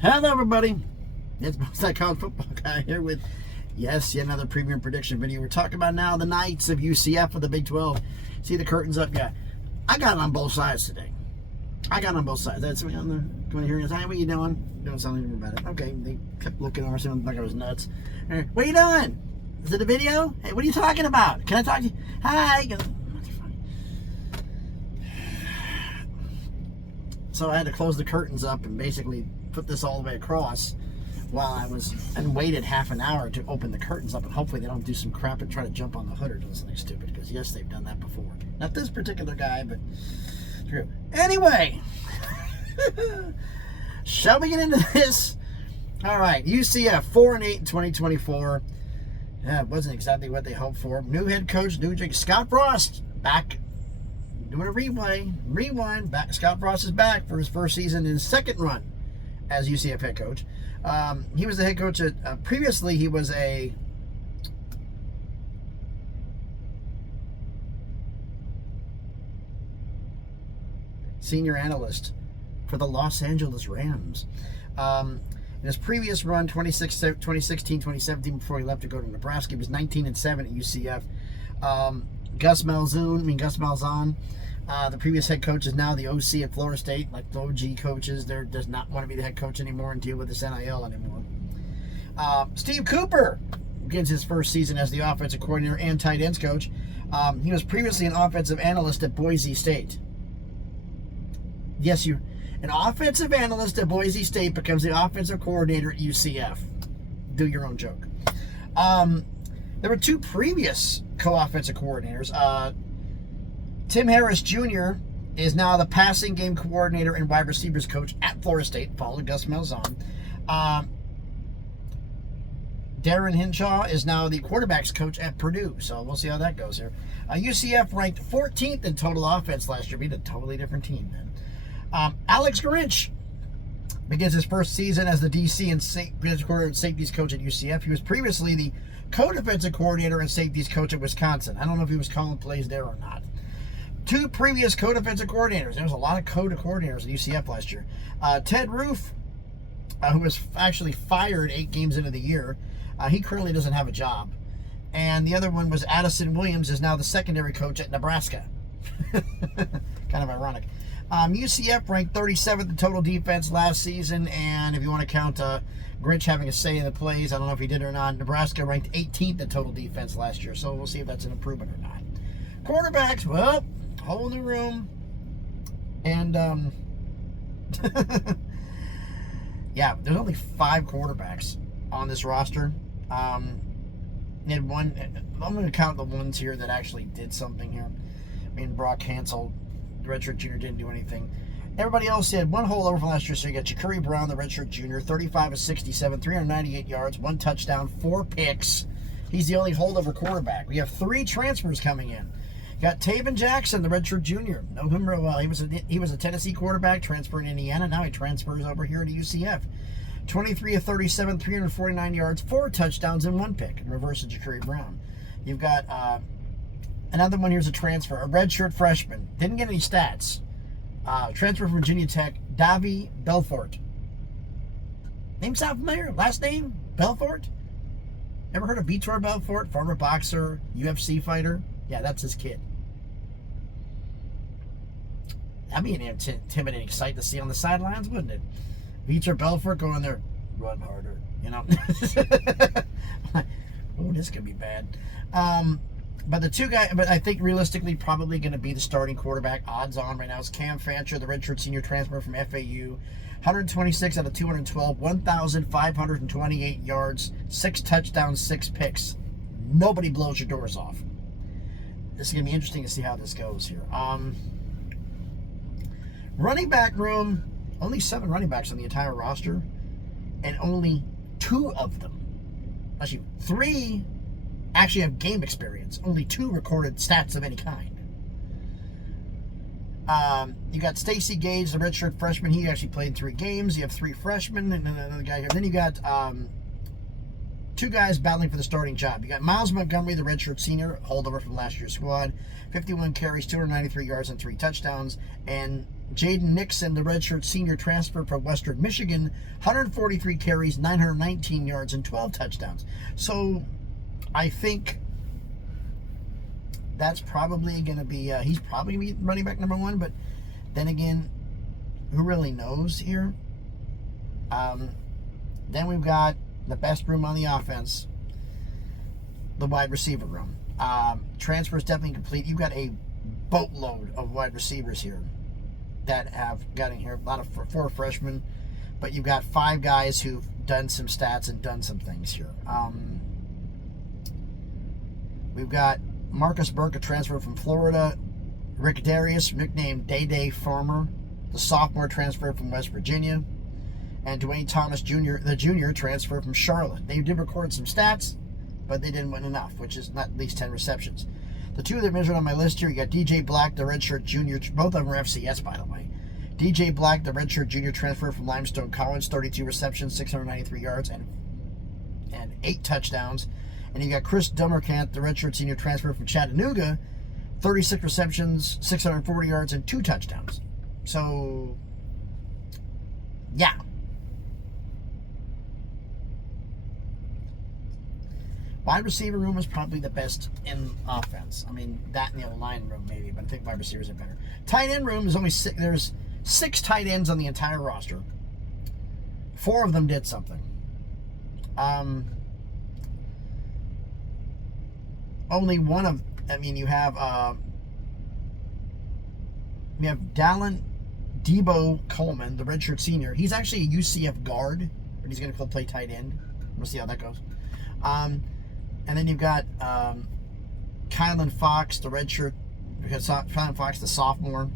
Hello, everybody. It's that college football guy here with, yet another premium prediction video. We're talking about now the Knights of UCF of the Big 12. See the curtains up? Yeah. I got on both sides today. That's me on the going to hear us. Hi, what you doing? Doing something about it. Okay. They kept looking over, something like I was nuts. What are you doing? Is it a video? Hey, what are you talking about? Can I talk to you? Hi. So I had to close the curtains up and basically put this all the way across while I was and waited half an hour to open the curtains up, and hopefully they don't do some crap and try to jump on the hood or do something stupid, because yes, they've done that before. Not this particular guy, but true. Anyway, shall we get into this? All right, UCF 4-8 in 2024. Yeah, it wasn't exactly what they hoped for. New head coach, new drink. Scott Frost back. Doing a rewind. Back. Scott Frost is back for his first season in his second run as UCF head coach. He was the head coach at, previously he was a senior analyst for the Los Angeles Rams. In his previous run, 2016, 2017, before he left to go to Nebraska, he was 19-7 at UCF. Gus Malzahn, the previous head coach, is now the OC at Florida State. Like the OG coaches, they does not want to be the head coach anymore and deal with this NIL anymore. Steve Cooper begins his first season as the offensive coordinator and tight ends coach. He was previously an offensive analyst at Boise State. Yes, an offensive analyst at Boise State becomes the offensive coordinator at UCF. Do your own joke. There were two previous co-offensive coordinators. Tim Harris Jr. is now the passing game coordinator and wide receivers coach at Florida State, followed Gus Malzahn. Darren Hinshaw is now the quarterbacks coach at Purdue, so we'll see how that goes here. UCF ranked 14th in total offense last year. Beat a totally different team then. Alex Grinch begins his first season as the DC and safeties coach at UCF. He was previously the co-defensive coordinator and safeties coach at Wisconsin. I don't know if he was calling plays there or not. Two previous co-defensive coordinators. There was a lot of co-coordinators at UCF last year. Ted Roof, who was actually fired 8 games into the year, he currently doesn't have a job. And the other one was Addison Williams, is now the secondary coach at Nebraska. Kind of ironic. UCF ranked 37th in total defense last season, and if you want to count Grinch having a say in the plays, I don't know if he did or not. Nebraska ranked 18th in total defense last year, so we'll see if that's an improvement or not. Quarterbacks, well, whole new room. And, yeah, there's only 5 quarterbacks on this roster. And one, I'm going to count the ones here that actually did something here. I mean, Brock Hansel, the redshirt junior, didn't do anything. Everybody else had one holdover from last year. So you got Ja'Carri Brown, the redshirt junior, 35 of 67, 398 yards, 1 touchdown, 4 picks. He's the only holdover quarterback. We have 3 transfers coming in. You got Taven Jackson, the redshirt junior. Know him real well. He was a Tennessee quarterback, transferred in Indiana. Now he transfers over here to UCF. 23 of 37, 349 yards, 4 touchdowns, and 1 pick. In reverse of Ja'Carri Brown. You've got another one. Here's a transfer, a redshirt freshman. Didn't get any stats. Transfer from Virginia Tech, Davy Belfort. Name sound familiar? Last name? Belfort? Ever heard of Vitor Belfort? Former boxer, UFC fighter? Yeah, that's his kid. That'd be an intimidating sight to see on the sidelines, wouldn't it? Vitor Belfort going there, run harder, you know? Oh, this could be bad. But the two guys, but I think realistically probably going to be the starting quarterback. Odds on right now is Cam Fancher, the redshirt senior transfer from FAU. 126 out of 212, 1,528 yards, 6 touchdowns, 6 picks. Nobody blows your doors off. This is going to be interesting to see how this goes here. Running back room, only 7 running backs on the entire roster, and only 2 of them, actually 3, actually have game experience. Only 2 recorded stats of any kind. You got Stacy Gage, the redshirt freshman. He actually played 3 games. You have 3 freshmen and another guy here. Then you got two guys battling for the starting job. You got Miles Montgomery, the redshirt senior, holdover from last year's squad, 51 carries, 293 yards, and 3 touchdowns. And Jaden Nixon, the redshirt senior transfer from Western Michigan, 143 carries, 919 yards, and 12 touchdowns. So I think that's probably going to be, he's probably going to be running back number 1, but then again, who really knows here? Then we've got the best room on the offense, the wide receiver room. Transfers definitely complete. You've got a boatload of wide receivers here that have got in here. A lot of 4 freshmen, but you've got 5 guys who've done some stats and done some things here. We've got Marcus Burke, a transfer from Florida. Rick Darius, nicknamed Day Farmer, the sophomore transfer from West Virginia. And Dwayne Thomas Jr., the junior transfer from Charlotte. They did record some stats, but they didn't win enough, which is not at least 10 receptions. The 2 that measured on my list here, you got DJ Black, the redshirt junior. Both of them are FCS, by the way. DJ Black, the redshirt junior transfer from Limestone College, 32 receptions, 693 yards, and 8 touchdowns. And you got Chris Dummerkamp, the redshirt senior transfer from Chattanooga, 36 receptions, 640 yards, and 2 touchdowns. So, yeah. Wide receiver room is probably the best in offense. I mean, that and the line room maybe, but I think wide receivers are better. Tight end room is only 6. There's 6 tight ends on the entire roster. 4 of them did something. Only one of, you have Dallin Debo Coleman, the redshirt senior. He's actually a UCF guard, but he's going to play tight end. We'll see how that goes. And then you've got Kylan Fox, the redshirt, Kylan Fox, the sophomore.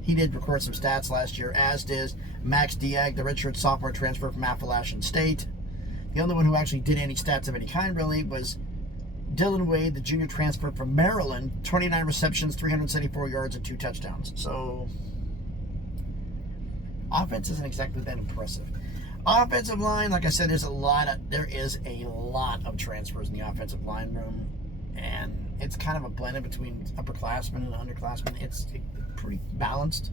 He did record some stats last year, as did Max Diag, the redshirt sophomore transfer from Appalachian State. The only one who actually did any stats of any kind, really, was Dylan Wade, the junior transfer from Maryland, 29 receptions, 374 yards, and 2 touchdowns. So, offense isn't exactly that impressive. Offensive line, like I said, there is a lot of transfers in the offensive line room, and it's kind of a blend between upperclassmen and underclassmen. It's pretty balanced.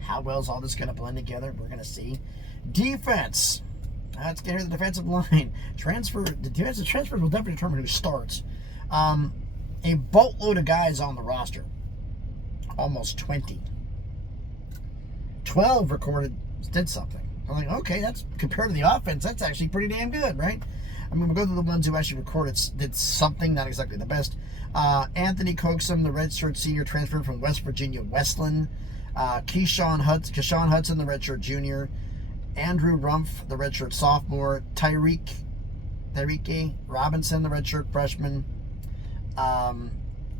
How well is all this going to blend together? We're going to see. Defense. Let's get here. The defensive line. The defensive transfers will definitely determine who starts. A boatload of guys on the roster. Almost 20. 12 did something. I'm like, okay, that's compared to the offense, that's actually pretty damn good, right? I mean, we'll go to the ones who actually did something, not exactly the best. Anthony Coxum, the redshirt senior transfer from West Virginia Westland. Keyshawn Hudson, the redshirt junior. Andrew Rumpf, the redshirt sophomore. Tyreek Robinson, the redshirt freshman.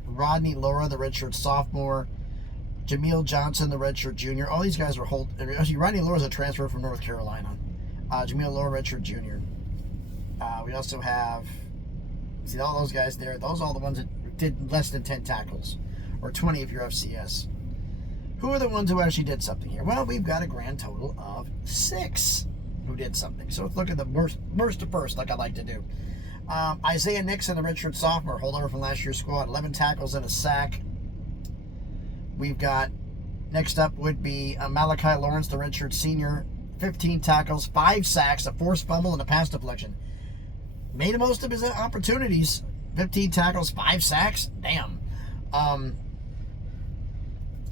Rodney Laura, the redshirt sophomore. Jameel Johnson, the redshirt junior. All these guys are actually, Rodney Laura is a transfer from North Carolina. Jameel Laura, redshirt junior. We also have, see all those guys there. Those are all the ones that did less than 10 tackles, or 20 if you're FCS. Who are the ones who actually did something here? Well, we've got a grand total of 6 who did something. So let's look at the worst to first, like I like to do. Isaiah Nixon, the redshirt sophomore, holdover from last year's squad, 11 tackles and a sack. We've got, next up would be Malachi Lawrence, the redshirt senior, 15 tackles, 5 sacks, a forced fumble, and a pass deflection. Made the most of his opportunities. 15 tackles, 5 sacks. Damn.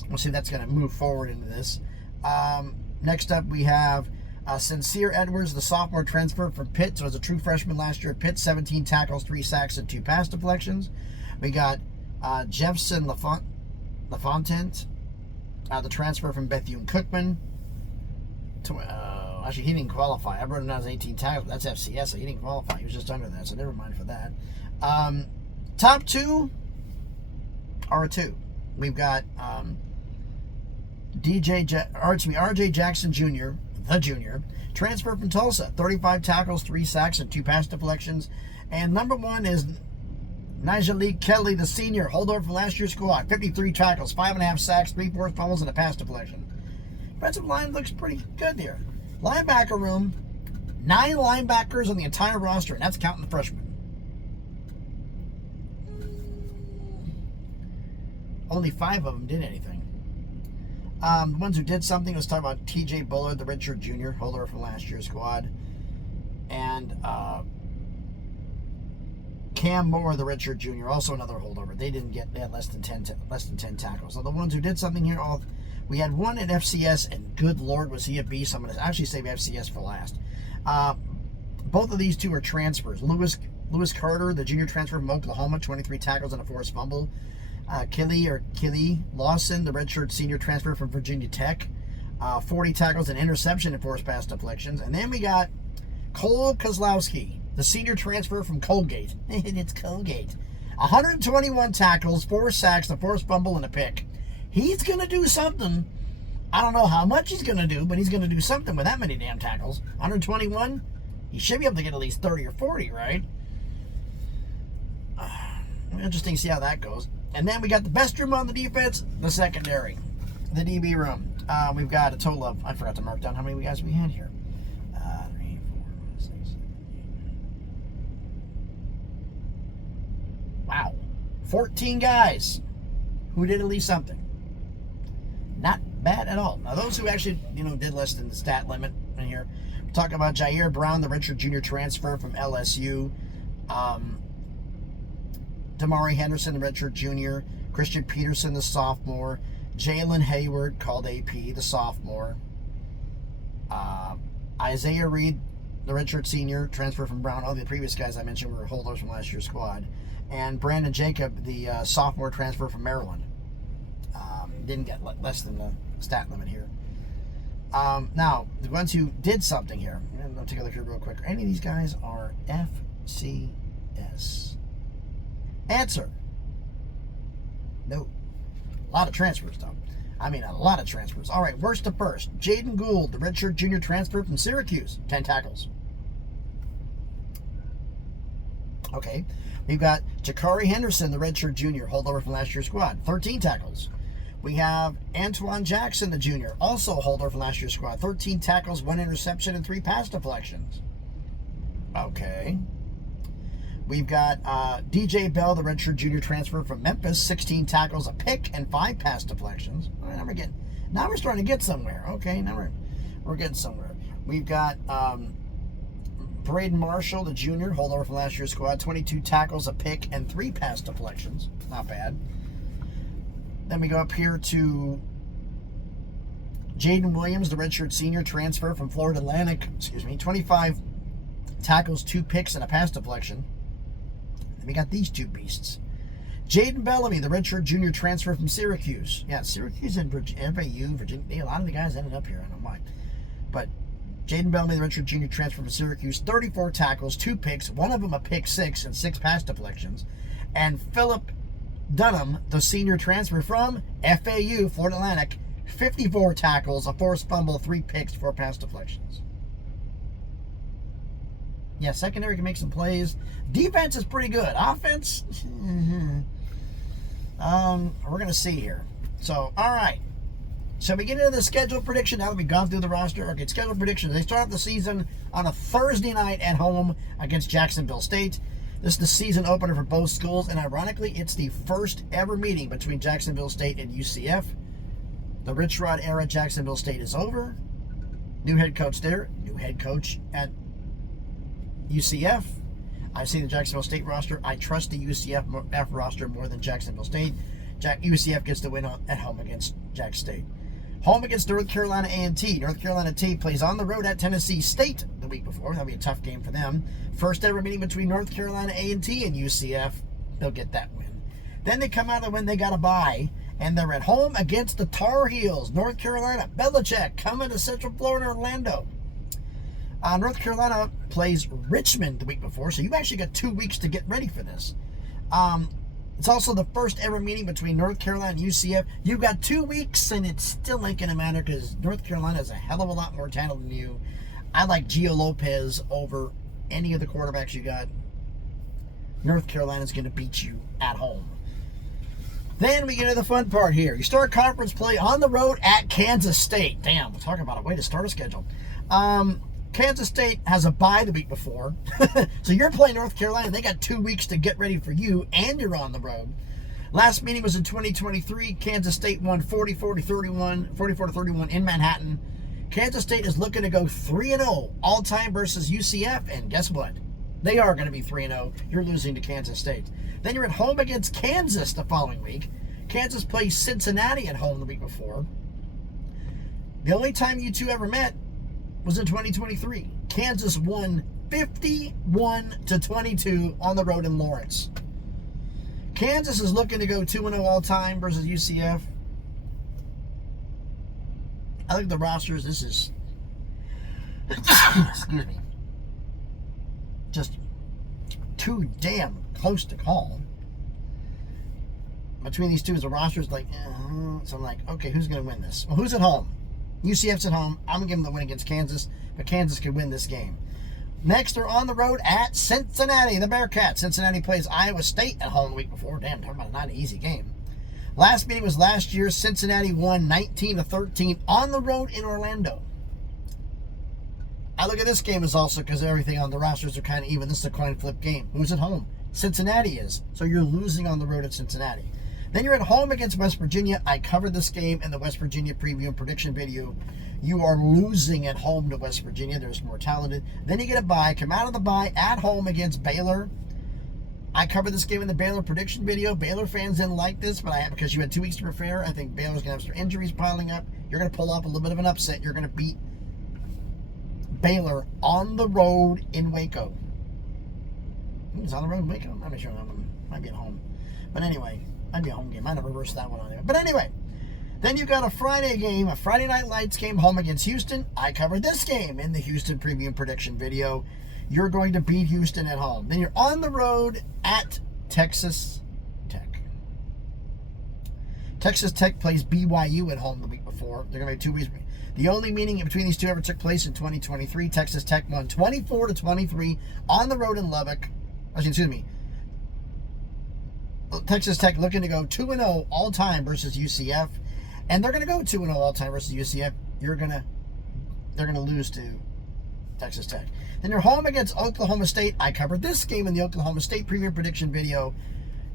We'll see, that's going to move forward into this. Next up, we have Sincere Edwards, the sophomore transfer from Pitt. So as a true freshman last year at Pitt, 17 tackles, 3 sacks, and 2 pass deflections. We got Jefferson LaFontaine, the transfer from Bethune-Cookman. Actually, he didn't qualify. I wrote him down as 18 tackles. That's FCS, so he didn't qualify. He was just under that, so never mind for that. Top 2 are 2. We've got RJ Jackson Jr., the junior, transfer from Tulsa, 35 tackles, 3 sacks, and 2 pass deflections. And number 1 is Nigel Kelly, the senior, holdover from last year's squad, 53 tackles, 5.5 sacks, 3 forced fumbles, and a pass deflection. Defensive line looks pretty good here. Linebacker room, 9 linebackers on the entire roster, and that's counting the freshmen. Only 5 of them did anything. The ones who did something, let's talk about TJ Bullard, the redshirt junior, holder from last year's squad. And Cam Moore, the redshirt junior, also another holdover. They had less than 10 tackles. So the ones who did something here, we had one at FCS, and good Lord, was he a beast. I'm going to actually save FCS for last. Both of these two are transfers. Lewis Carter, the junior transfer from Oklahoma, 23 tackles and a forced fumble. Killy Lawson, the redshirt senior transfer from Virginia Tech, 40 tackles and interception and forced pass deflections. And then we got Cole Kozlowski, the senior transfer from Colgate. It's Colgate. 121 tackles, 4 sacks, a forced fumble, and a pick. He's going to do something. I don't know how much he's going to do, but he's going to do something with that many damn tackles. 121? He should be able to get at least 30 or 40, right? Interesting to see how that goes. And then we got the best room on the defense, the secondary, the DB room. We've got a total of, I forgot to mark down how many guys we had here. 3, 4, 6, 7, 8. Wow. 14 guys who did at least something. Not bad at all. Now, those who actually, did less than the stat limit in here, we're talking about Jair Brown, the redshirt junior transfer from LSU. Damari Henderson, the redshirt junior. Christian Peterson, the sophomore. Jalen Hayward, called AP, the sophomore. Isaiah Reed, the redshirt senior, transfer from Brown. All the previous guys I mentioned were holders from last year's squad. And Brandon Jacob, the sophomore transfer from Maryland. Didn't get less than the stat limit here. Now, the ones who did something here, I'll take a look here real quick. Any of these guys are FCS? Answer. No. A lot of transfers, though. I mean, a lot of transfers. All right, worst to first. Jaden Gould, the redshirt junior transfer from Syracuse, 10 tackles. Okay. We've got Jakari Henderson, the redshirt junior, holdover from last year's squad, 13 tackles. We have Antoine Jackson, the junior, also holder from last year's squad, 13 tackles, 1 interception, and 3 pass deflections. Okay. We've got DJ Bell, the redshirt junior transfer from Memphis, 16 tackles, a pick, and 5 pass deflections. All right, now we're starting to get somewhere. Okay, now we're getting somewhere. We've got Braden Marshall, the junior, holdover from last year's squad, 22 tackles, a pick, and 3 pass deflections. Not bad. Then we go up here to Jaden Williams, the redshirt senior transfer from Florida Atlantic. 25 tackles, 2 picks, and a pass deflection. Then we got these two beasts. Jaden Bellamy, the redshirt junior transfer from Syracuse. Yeah, Syracuse and FAU, Virginia. A lot of the guys ended up here. I don't mind. But Jaden Bellamy, the redshirt junior transfer from Syracuse, 34 tackles, 2 picks, one of them a pick 6, and 6 pass deflections. And Philip Dunham, the senior transfer from FAU, Florida Atlantic, 54 tackles, a forced fumble, 3 picks, 4 pass deflections. Yeah, secondary can make some plays. Defense is pretty good. Offense, we're going to see here. So, all right. So we get into the schedule prediction now that we've gone through the roster. Okay, schedule predictions. They start off the season on a Thursday night at home against Jacksonville State. This is the season opener for both schools, and ironically, it's the first ever meeting between Jacksonville State and UCF. The Rich Rod era at Jacksonville State is over. New head coach there. New head coach at UCF. I've seen the Jacksonville State roster. I trust the UCF roster more than Jacksonville State. UCF gets the win at home against Jack State. Home against North Carolina A&T. North Carolina A&T plays on the road at Tennessee State the week before. That'll be a tough game for them. First ever meeting between North Carolina A&T and UCF. They'll get that win. Then they come out of the win. They got a bye. And they're at home against the Tar Heels. North Carolina. Belichick coming to Central Florida, Orlando. North Carolina plays Richmond the week before, so you actually got 2 weeks to get ready for this. It's also the first ever meeting between North Carolina and UCF. You've got 2 weeks, and it's still ain't going to matter because North Carolina is a hell of a lot more talented than you. I like Gio Lopez over any of the quarterbacks you got. North Carolina's going to beat you at home. Then we get to the fun part here. You start conference play on the road at Kansas State. Damn, we'll talk about a way to start a schedule. Kansas State has a bye the week before. So you're playing North Carolina. They got 2 weeks to get ready for you, and you're on the road. Last meeting was in 2023. Kansas State won 44-31 in Manhattan. Kansas State is looking to go 3-0 all-time versus UCF, and guess what? They are going to be 3-0. You're losing to Kansas State. Then you're at home against Kansas the following week. Kansas plays Cincinnati at home the week before. The only time you two ever met was in 2023. Kansas won 51-22 on the road in Lawrence. Kansas is looking to go 2-0 all-time versus UCF. I look at the rosters. This is, excuse me, just too damn close to call. Between these two, the roster's like, so I'm like, okay, who's going to win this? Well, who's at home? UCF's at home. I'm going to give them the win against Kansas, but Kansas could win this game. Next, they're on the road at Cincinnati, the Bearcats. Cincinnati plays Iowa State at home the week before. Damn, talking about not an easy game. Last meeting was last year. Cincinnati won 19-13 on the road in Orlando. I look at this game as also because everything on the rosters are kind of even. This is a coin flip game. Who's at home? Cincinnati is. So you're losing on the road at Cincinnati. Then you're at home against West Virginia. I covered this game in the West Virginia preview and prediction video. You are losing at home to West Virginia. They're more talented. Then you get a bye. Come out of the bye at home against Baylor. I covered this game in the Baylor prediction video. Baylor fans didn't like this, but because you had 2 weeks to prepare, I think Baylor's going to have some injuries piling up. You're going to pull off a little bit of an upset. You're going to beat Baylor on the road in Waco. It's on the road in Waco? I'm not sure. Might be at home. But anyway, might be a home game. I never reversed that one on there. But anyway, then you got a Friday game, a Friday Night Lights game, home against Houston. I covered this game in the Houston preview and prediction video. You're going to beat Houston at home. Then you're on the road at Texas Tech. Texas Tech plays BYU at home the week before. They're going to be 2 weeks. The only meeting between these two ever took place in 2023. Texas Tech won 24-23 on the road in Lubbock. Excuse me. Texas Tech looking to go 2-0 all-time versus UCF. And they're going to go 2-0 all-time versus UCF. They're going to lose to Texas Tech. Then you're home against Oklahoma State. I covered this game in the Oklahoma State preview prediction video.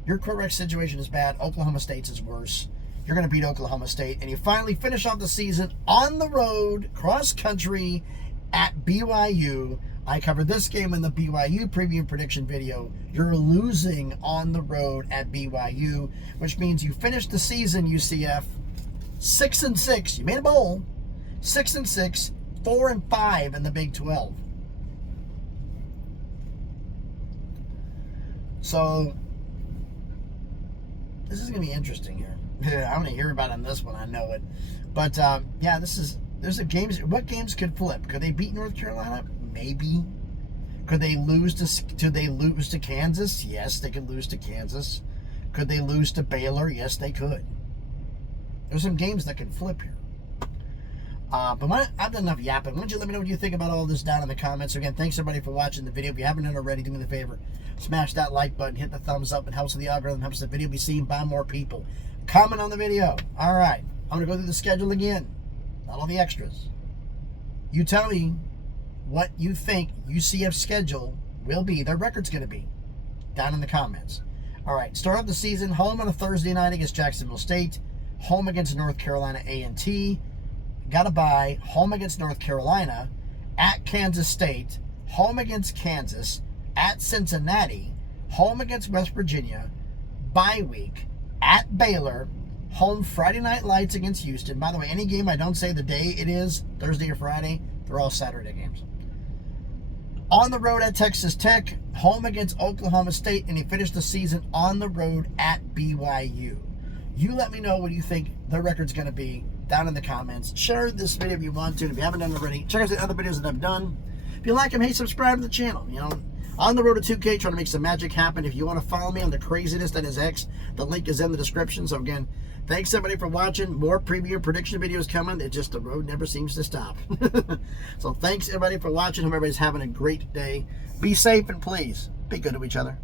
Your quarterback situation is bad. Oklahoma State's is worse. You're going to beat Oklahoma State. And you finally finish off the season on the road, cross-country, at BYU. I covered this game in the BYU preview prediction video. You're losing on the road at BYU, which means you finished the season, UCF, 6-6. You made a bowl. 6-6, 4-5 in the Big 12. So this is going to be interesting here. I'm going to hear about it on this one. I know it. But yeah, there's a games. What games could flip? Could they beat North Carolina? Maybe. Could they lose to Kansas? Yes, they could lose to Kansas. Could they lose to Baylor? Yes, they could. There's some games that could flip here. But I've done enough yapping. Why don't you let me know what you think about all this down in the comments. So again, thanks everybody for watching the video. If you haven't done it already, do me the favor. Smash that like button, hit the thumbs up. It helps with the algorithm, helps the video be seen by more people. Comment on the video. All right. I'm going to go through the schedule again. Not all the extras. You tell me what you think UCF's schedule will be, their record's going to be, down in the comments. All right. Start off the season home on a Thursday night against Jacksonville State. Home against North Carolina A&T. Got a bye. Home against North Carolina. At Kansas State. Home against Kansas. At Cincinnati. Home against West Virginia. Bye week. At Baylor. Home Friday Night Lights against Houston. By the way, any game I don't say the day it is, Thursday or Friday, they're all Saturday games. On the road at Texas Tech. Home against Oklahoma State. And he finished the season on the road at BYU. You let me know what you think their record's going to be down in the comments. Share this video if you want to. And if you haven't done it already, check out the other videos that I've done. If you like them, hey, subscribe to the channel. You know, on the road to 2K, trying to make some magic happen. If you want to follow me on the craziness that is X, the link is in the description. So again, thanks everybody for watching. More preview prediction videos coming. It just, the road never seems to stop. So thanks everybody for watching. Hope everybody's having a great day. Be safe and please be good to each other.